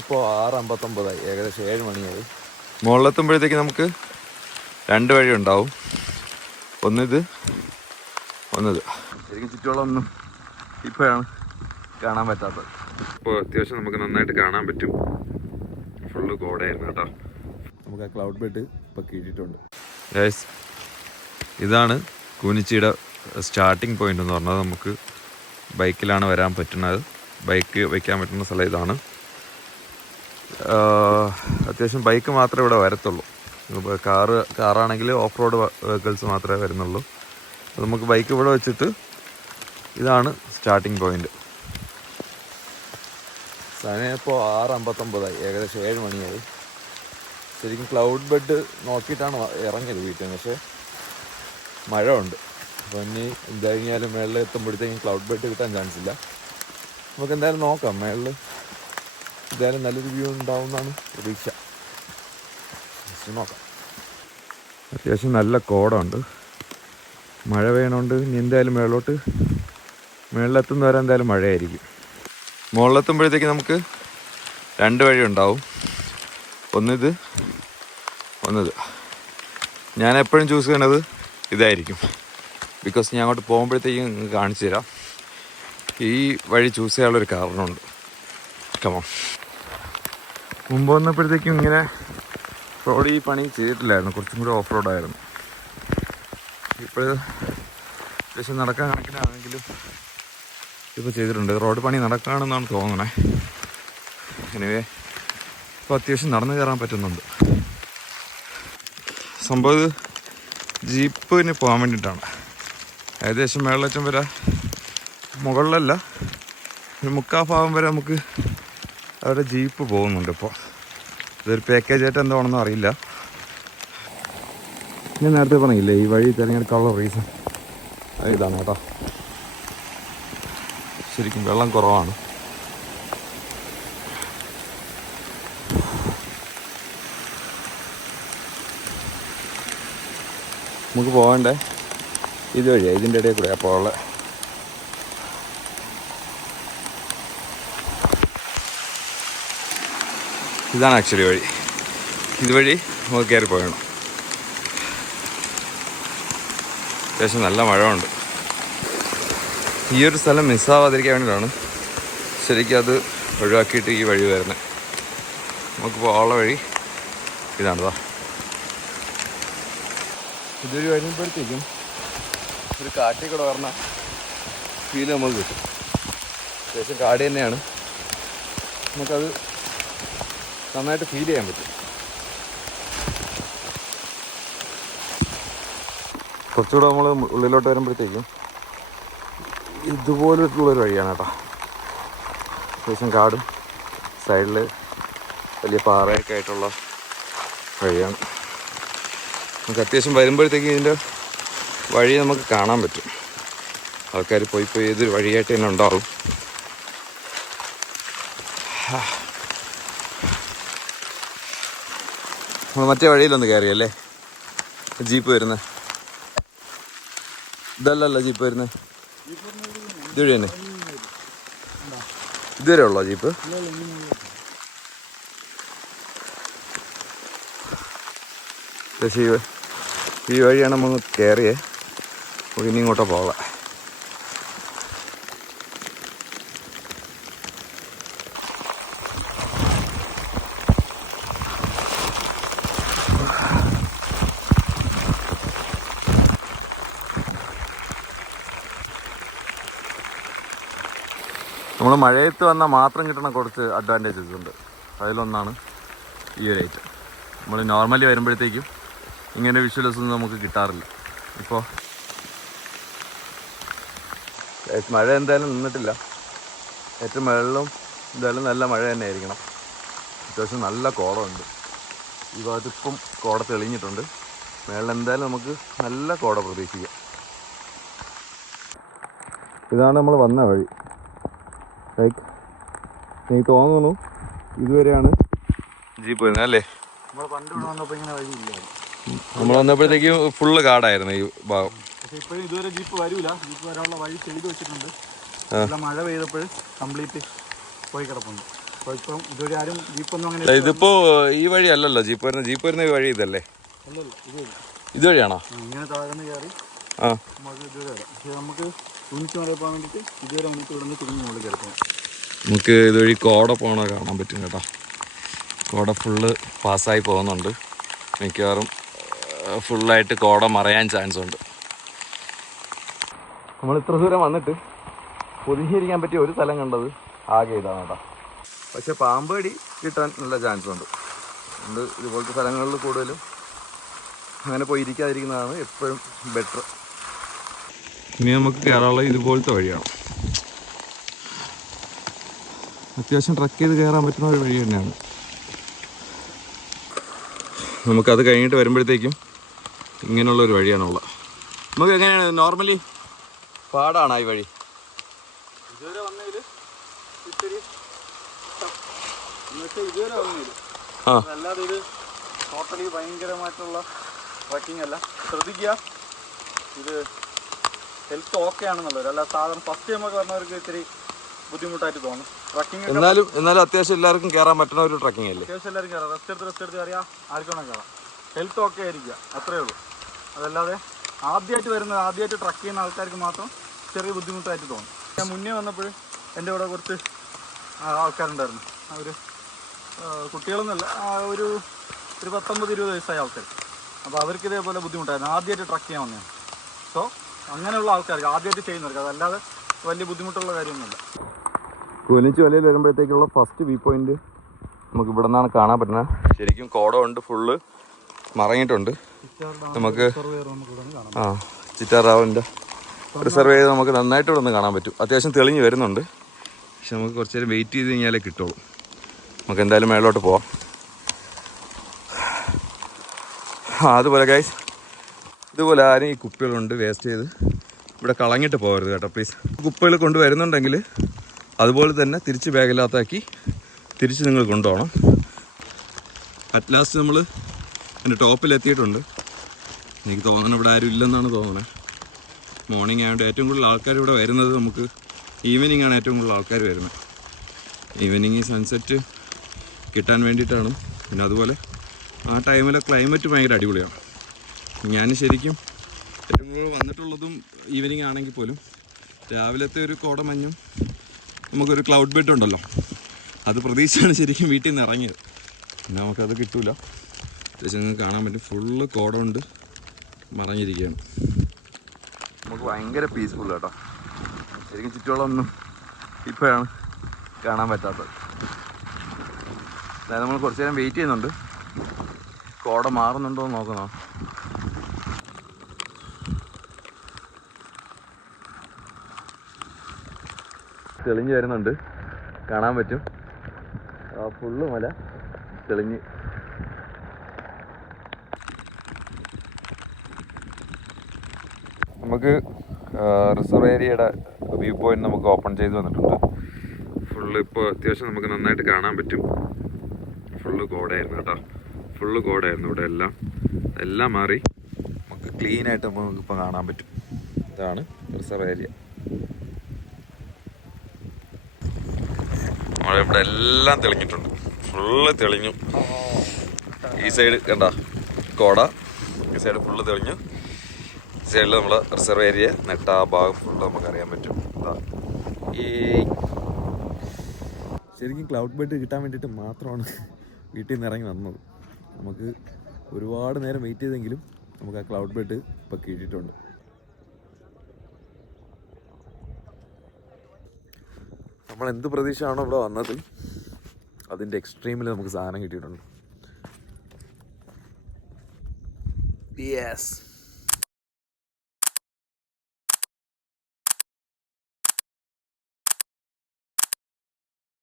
ഇപ്പോൾ 6:59, ഏകദേശം 7 മണിയായി. മുകളിലെത്തുമ്പോഴത്തേക്ക് നമുക്ക് 2 വഴി ഉണ്ടാവും. ഒന്നിത്, ഒന്നിത്. ശരിക്കും ചുറ്റോളമൊന്നും ഇപ്പോഴാണ് കാണാൻ പറ്റാത്തത്. ഇപ്പോൾ അത്യാവശ്യം നമുക്ക് നന്നായിട്ട് കാണാൻ പറ്റും. ഫുള്ള് കോടയായിരുന്നു കേട്ടോ. നമുക്ക് ആ ക്ലൗഡ് ബെഡ് ഇപ്പോൾ കീഴിട്ടുണ്ട്. ഗൈസ്, ഇതാണ് കൂനിച്ചിയുടെ സ്റ്റാർട്ടിങ് പോയിന്റ് എന്ന് പറഞ്ഞത്. നമുക്ക് ബൈക്കിലാണ് വരാൻ പറ്റുന്നത്. ബൈക്ക് വയ്ക്കാൻ പറ്റുന്ന സ്ഥലം ഇതാണ്. അത്യാവശ്യം ബൈക്ക് മാത്രമേ ഇവിടെ വരത്തുള്ളൂ. കാറാണെങ്കിൽ ഓഫ് റോഡ് വെഹിക്കിൾസ് മാത്രമേ വരുന്നുള്ളൂ. അപ്പോൾ നമുക്ക് ബൈക്ക് ഇവിടെ വെച്ചിട്ട് ഇതാണ് സ്റ്റാർട്ടിങ് പോയിന്റ്. സമയം ഇപ്പോൾ 6:59, ഏകദേശം 7 മണിയായി. ശരിക്കും ക്ലൗഡ് ബെഡ് നോക്കിയിട്ടാണ് ഇറങ്ങിയത് വീട്ടിൽ നിന്ന്. പക്ഷേ മഴ ഉണ്ട്. അപ്പോൾ ഇനി എന്തായാലും മേളിൽ എത്തുമ്പോഴത്തേക്കും ക്ലൗഡ് ബെഡ് കിട്ടാൻ ചാൻസ് ഇല്ല. നമുക്ക് എന്തായാലും നോക്കാം. മേളിൽ എന്തായാലും നല്ലൊരു വ്യൂ ഉണ്ടാവുമെന്നാണ് പ്രതീക്ഷ. നോക്കാം. അത്യാവശ്യം നല്ല കോടമുണ്ട്. മഴ പെയ്യണോണ്ട് ഇനി എന്തായാലും മേളിലെത്തുന്ന വരെ എന്തായാലും മഴയായിരിക്കും. മുകളിലെത്തുമ്പോഴത്തേക്ക് നമുക്ക് 2 വഴി ഉണ്ടാവും. ഒന്നിത്, ഒന്നിത്. ഞാൻ എപ്പോഴും ചൂസ് ചെയ്യണത് ഇതായിരിക്കും. ബിക്കോസ് ഞാൻ അങ്ങോട്ട് പോകുമ്പോഴത്തേക്കും നിങ്ങൾക്ക് കാണിച്ചു തരാം. ഈ വഴി ചൂസ് ചെയ്യാനുള്ളൊരു കാരണമുണ്ട്. കമോൺ. മുമ്പ് വന്നപ്പോഴത്തേക്കും ഇങ്ങനെ റോഡ് ഈ പണി ചെയ്തിട്ടില്ലായിരുന്നു. കുറച്ചും കൂടി ഓഫ് റോഡായിരുന്നു. ഇപ്പോൾ അത്യാവശ്യം നടക്കാൻ കണക്കിനാണെങ്കിലും ഇപ്പോൾ ചെയ്തിട്ടുണ്ട്. റോഡ് പണി നടക്കുകയാണെന്നാണ് തോന്നണേ. എനിവേ ഇപ്പോൾ അത്യാവശ്യം നടന്നു കയറാൻ പറ്റുന്നുണ്ട്. സംഭവം ഇത് ജീപ്പിന് പോകാൻ വേണ്ടിയിട്ടാണ്. ഏകദേശം മേളറ്റം വരെ, മുകളിലല്ല, ഒരു 3/4 ഭാഗം വരെ നമുക്ക് അവരുടെ ജീപ്പ് പോകുന്നുണ്ട്. ഇപ്പോൾ ഇതൊരു പാക്കേജ് ആയിട്ട് എന്താണെന്നും അറിയില്ല. ഞാൻ നേരത്തെ പറഞ്ഞില്ലേ ഈ വഴി തിരഞ്ഞെടുക്കാനുള്ള റീസൺ ഇതാണ് കേട്ടോ. ശരിക്കും വെള്ളം കുറവാണ്. നമുക്ക് പോകണ്ടേ ഇതുവഴിയാണ്. ഇതിൻ്റെ ഇടയിൽ കൂടെ അപ്പോൾ ഉള്ള ഇതാണ് ആക്ച്വലി വഴി. ഇതുവഴി നമുക്ക് കയറി പോകണം. അത്യാവശ്യം നല്ല മഴയുണ്ട്. ഈ ഒരു സ്ഥലം മിസ്സാവാതിരിക്കാൻ വേണ്ടിയിട്ടാണ് ശരിക്കും അത് ഒഴിവാക്കിയിട്ട് ഈ വഴി വരുന്നത്. നമുക്ക് പോകാനുള്ള വഴി ഇതാണതാ. ഇതൊരു വരുമ്പോഴത്തേക്കും ഒരു കാട്ടിൽ കൂടെ പറഞ്ഞ ഫീല് നമുക്ക് കിട്ടും. അത്യാവശ്യം കാട് തന്നെയാണ്. നമുക്കത് നന്നായിട്ട് ഫീൽ ചെയ്യാൻ പറ്റും. കുറച്ചുകൂടെ നമ്മൾ ഉള്ളിലോട്ട് വരുമ്പോഴത്തേക്കും ഇതുപോലെയുള്ളൊരു വഴിയാണ് കേട്ടോ. അത്യാവശ്യം കാടും സൈഡിൽ വലിയ പാറയൊക്കെ ആയിട്ടുള്ള വഴിയാണ്. നമുക്ക് അത്യാവശ്യം വരുമ്പോഴത്തേക്കും ഇതിൻ്റെ വഴി നമുക്ക് കാണാൻ പറ്റും. ആൾക്കാർ പോയി ഏതൊരു വഴിയായിട്ട് തന്നെ ഉണ്ടാവും. നമ്മൾ മറ്റേ വഴിയിലൊന്ന് കയറിയല്ലേ ജീപ്പ് വരുന്നത്. ഇതല്ലല്ലോ ജീപ്പ് വരുന്നത്. ഇതുവഴി തന്നെ. ഇതുവരെ ഉള്ളോ ജീപ്പ്? ഈ വഴിയാണ് നമ്മൾ കയറിയേ. നമുക്ക് ഇനി ഇങ്ങോട്ടോ പോകാം. നമ്മൾ മഴയത്ത് വന്നാൽ മാത്രം കിട്ടുന്ന കുറച്ച് അഡ്വാൻറ്റേജസ് ഉണ്ട്. അതിലൊന്നാണ് ഈ ഒരു ഐറ്റം. നമ്മൾ നോർമലി വരുമ്പോഴത്തേക്കും ഇങ്ങനെ വിഷ്വൽസ് ഒന്നും നമുക്ക് കിട്ടാറില്ല. ഇപ്പോൾ മഴ എന്തായാലും നിന്നിട്ടില്ല. ഏറ്റവും മുകളിലും എന്തായാലും നല്ല മഴ തന്നെ ആയിരിക്കണം. അത്യാവശ്യം നല്ല കോടമുണ്ട്. ഈ ഭാഗത്ത് ഇപ്പം കോട തെളിഞ്ഞിട്ടുണ്ട്. മേളിൽ എന്തായാലും നമുക്ക് നല്ല കോട പ്രതീക്ഷിക്കാം. ഇതാണ് നമ്മൾ വന്ന വഴി. ലൈക്ക് എനിക്ക് തോന്നുന്നു ഇതുവരെയാണ് ജീപ്പ് വരുന്നത് അല്ലേ? നമ്മൾ വന്നപ്പോഴത്തേക്ക് ഫുള്ള് കാടായിരുന്നു ഈ ഭാഗം. പക്ഷെ ഇപ്പോഴും ഇതുവരെ ജീപ്പ് വരൂല. ജീപ്പ് വരാനുള്ള വഴി ചെയ്ത് വെച്ചിട്ടുണ്ട്. മഴ പെയ്തപ്പോൾ കംപ്ലീറ്റ് പോയി കിടപ്പുണ്ട്. അപ്പോൾ ഇപ്പം ഇതുവരെ ആരും ജീപ്പൊന്നും അങ്ങനെ ഇതിപ്പോ ഈ വഴി അല്ലല്ലോ ജീപ്പ് വരുന്ന ഈ വഴി ഇതല്ലേ? അല്ലല്ലോ ഇതുവഴിയാണോ? ഇങ്ങനെ താഴ്ന്ന് കയറി ആ നമുക്ക് ഇതുവരെ വരാം. പക്ഷേ നമുക്ക് ഉന്നിച്ച് മല പോകാൻ വേണ്ടിയിട്ട് ഇതുവരെ വന്നിട്ട് ഇവിടെ നിന്ന് കുടുങ്ങി മുകളിൽ കയറി പോകാം. നമുക്ക് ഇതുവഴി കോട പോകണ കാണാൻ പറ്റും കേട്ടോ. കോട ഫുള്ള് പാസ്സായി പോകുന്നുണ്ട്. മിക്കവാറും ഫുള്ളായിട്ട് കോട മറയാൻ ചാൻസ് ഉണ്ട്. നമ്മൾ ഇത്ര ദൂരം വന്നിട്ട് പൊതിഞ്ഞിരിക്കാൻ പറ്റിയ ഒരു സ്ഥലം കണ്ടത് ആകെ ഇതാണ് കേട്ടോ. പക്ഷെ പാമ്പ് കടി കിട്ടാൻ നല്ല ചാൻസ് ഉണ്ട്. അതുകൊണ്ട് ഇതുപോലത്തെ സ്ഥലങ്ങളിൽ കൂടുതലും അങ്ങനെ പോയി ഇരിക്കാതിരിക്കുന്നതാണ് എപ്പോഴും ബെറ്റർ. ഇനി നമുക്ക് കയറാനുള്ള ഇതുപോലത്തെ വഴിയാണ്. അത്യാവശ്യം ട്രക്ക് ചെയ്ത് കയറാൻ പറ്റുന്ന ഒരു വഴി തന്നെയാണ്. നമുക്കത് കഴിഞ്ഞിട്ട് വരുമ്പോഴത്തേക്കും ഇങ്ങനെയുള്ള ഒരു വഴിയാണുള്ളത്. നമുക്ക് എങ്ങനെയാണ് നോർമലി പാടാണ് ഈ വഴി? ഇതുവരെ വന്നതിൽ ഇത്തിരി ഇതുവരെ വന്നതിൽ അല്ലാതെ ഇത് ടോട്ടലി ഭയങ്കരമായിട്ടുള്ള ട്രക്കിംഗ് അല്ല. ശ്രദ്ധിക്കുക, ഇത് ഹെൽത്ത് ഓക്കെ ആണെന്നുള്ളത്. അല്ല സാധാരണ ഫസ്റ്റ് ടൈമൊക്കെ വന്നവർക്ക് ഇത്തിരി ബുദ്ധിമുട്ടായിട്ട് തോന്നും. ട്രക്കിംഗ് എന്നാലും അത്യാവശ്യം എല്ലാവർക്കും കയറാൻ പറ്റുന്ന ഒരു ട്രക്കിംഗ് അല്ലേ? അത്യാവശ്യം എല്ലാവരും കയറാം. റെസ്റ്റ് എടുത്ത് അറിയാം, ആർക്കും കയറാം. ഹെൽത്ത് ഓക്കെ ആയിരിക്കുക, അത്രയേ ഉള്ളൂ. അതല്ലാതെ ആദ്യമായിട്ട് ട്രക്ക് ചെയ്യുന്ന ആൾക്കാർക്ക് മാത്രം ചെറിയ ബുദ്ധിമുട്ടായിട്ട് തോന്നും. ഞാൻ മുന്നേ വന്നപ്പോൾ എൻ്റെ കൂടെ കുറച്ച് ആൾക്കാരുണ്ടായിരുന്നു. അവർ കുട്ടികളൊന്നുമല്ല, ഒരു 19-20 വയസ്സായ ആൾക്കാർ. അപ്പോൾ അവർക്ക് ഇതേപോലെ ബുദ്ധിമുട്ടായിരുന്നു. ആദ്യമായിട്ട് ട്രക്ക് ചെയ്യാൻ വന്നതാണ്. സോ അങ്ങനെയുള്ള ആൾക്കാർക്ക് ആദ്യമായിട്ട് ചെയ്യുന്നവർക്ക്, അതല്ലാതെ വലിയ ബുദ്ധിമുട്ടുള്ള കാര്യമൊന്നുമില്ല. കുനിച്ച് വലയിൽ വരുമ്പോഴത്തേക്കുള്ള ഫസ്റ്റ് വ്യൂ പോയിന്റ് നമുക്ക് ഇവിടെ നിന്നാണ് കാണാൻ പറ്റുന്നത്. ശരിക്കും കോട ഉണ്ട്, ഫുള്ള് മറങ്ങിയിട്ടുണ്ട്. നമുക്ക് ചിറ്റാറാവിൻ്റെ റിസർവ് ചെയ്ത് നമുക്ക് നന്നായിട്ട് ഇവിടെ നിന്ന് കാണാൻ പറ്റും. അത്യാവശ്യം തെളിഞ്ഞ് വരുന്നുണ്ട്. പക്ഷെ നമുക്ക് കുറച്ച് നേരം വെയിറ്റ് ചെയ്ത് കഴിഞ്ഞാലേ കിട്ടുള്ളൂ. നമുക്ക് എന്തായാലും മേളിലോട്ട് പോവാം. അതുപോലെ ഗൈസ്, ഇതുപോലെ ആരും ഈ കുപ്പികളുണ്ട് വേസ്റ്റ് ചെയ്ത് ഇവിടെ കളഞ്ഞിട്ട് പോകരുത് കേട്ടോ പ്ലീസ്. കുപ്പികൾ കൊണ്ടുവരുന്നുണ്ടെങ്കിൽ അതുപോലെ തന്നെ തിരിച്ച് ബാഗിനകത്താക്കി തിരിച്ച് നിങ്ങൾ കൊണ്ടുപോകണം. അറ്റ് ലാസ്റ്റ് നമ്മൾ എൻ്റെ ടോപ്പിലെത്തിയിട്ടുണ്ട്. എനിക്ക് തോന്നുന്നത് ഇവിടെ ആരും ഇല്ലെന്നാണ് തോന്നുന്നത്. മോർണിംഗ് ആയതുകൊണ്ട് ഏറ്റവും കൂടുതൽ ആൾക്കാർ ഇവിടെ വരുന്നത് നമുക്ക് ഈവനിങ് ആണ് ഏറ്റവും കൂടുതൽ ആൾക്കാർ വരുന്നത്. ഈവനിങ് സൺസെറ്റ് കിട്ടാൻ വേണ്ടിയിട്ടാണ്. പിന്നെ അതുപോലെ ആ ടൈമിലെ ക്ലൈമറ്റ് ഭയങ്കര അടിപൊളിയാണ്. ഞാൻ ശരിക്കും ഏറ്റവും കൂടുതൽ വന്നിട്ടുള്ളതും ഈവനിങ് ആണെങ്കിൽ പോലും രാവിലത്തെ ഒരു കോടമഞ്ഞും നമുക്കൊരു ക്ലൗഡ് ബെഡ് ഉണ്ടല്ലോ, അത് പ്രതീക്ഷിച്ചാണ് ശരിക്കും വീട്ടിൽ നിന്ന് ഇറങ്ങിയത്. പിന്നെ നമുക്കത് കിട്ടില്ല. അത്യാവശ്യം നിങ്ങൾക്ക് കാണാൻ പറ്റും, ഫുള്ള് കോട കൊണ്ട് മറഞ്ഞിരിക്കുകയാണ്. നമുക്ക് ഭയങ്കര പീസ്ഫുൾ കേട്ടോ. ശരിക്കും ചുറ്റുവളമൊന്നും ഇപ്പോഴാണ് കാണാൻ പറ്റാത്തത്. അതായത് നമ്മൾ കുറച്ച് നേരം വെയിറ്റ് ചെയ്യുന്നുണ്ട്, കോട മാറുന്നുണ്ടോ എന്ന് നോക്കുന്നോ. തെളിഞ്ഞ് വരുന്നുണ്ട്, കാണാൻ പറ്റും. ആ ഫുള്ള് മല തെളിഞ്ഞ്. നമുക്ക് റിസർവ് ഏരിയയുടെ വ്യൂ പോയിന്റ് നമുക്ക് ഓപ്പൺ ചെയ്ത് വന്നിട്ടുണ്ട്. ഫുള്ള് ഇപ്പോൾ അത്യാവശ്യം നമുക്ക് നന്നായിട്ട് കാണാൻ പറ്റും. ഫുള്ള് കോടയായിരുന്നു കേട്ടോ, ഫുള്ള് കോടയായിരുന്നു ഇവിടെ. എല്ലാം മാറി നമുക്ക് ക്ലീനായിട്ട് നമുക്കിപ്പോൾ കാണാൻ പറ്റും. ഇതാണ് റിസർവ് ഏരിയ. നമ്മളിവിടെ എല്ലാം തെളിഞ്ഞിട്ടുണ്ട്, ഫുള്ള് തെളിഞ്ഞു. ഈ സൈഡ് കണ്ട കോട, ഈ സൈഡ് ഫുള്ള് തെളിഞ്ഞു. ഈ സൈഡിൽ നമ്മൾ റിസർവ് ഏരിയ നെട്ട ആ ഭാഗം ഫുള്ള് നമുക്കറിയാൻ പറ്റും. ഈ ശരിക്കും ക്ലൗഡ് ബെഡ് കിട്ടാൻ വേണ്ടിയിട്ട് മാത്രമാണ് വീട്ടിൽ നിന്ന് ഇറങ്ങി വന്നത്. നമുക്ക് ഒരുപാട് നേരം വെയിറ്റ് ചെയ്തെങ്കിലും നമുക്ക് ആ ക്ലൗഡ് ബെഡ് ഇപ്പോൾ കിട്ടിയിട്ടുണ്ട്. നമ്മൾ എന്ത് പ്രതീക്ഷയാണോ ഇവിടെ വന്നത് അതിൻ്റെ എക്സ്ട്രീമിൽ നമുക്ക് സാധനം കിട്ടിയിട്ടുണ്ട്. യെസ്.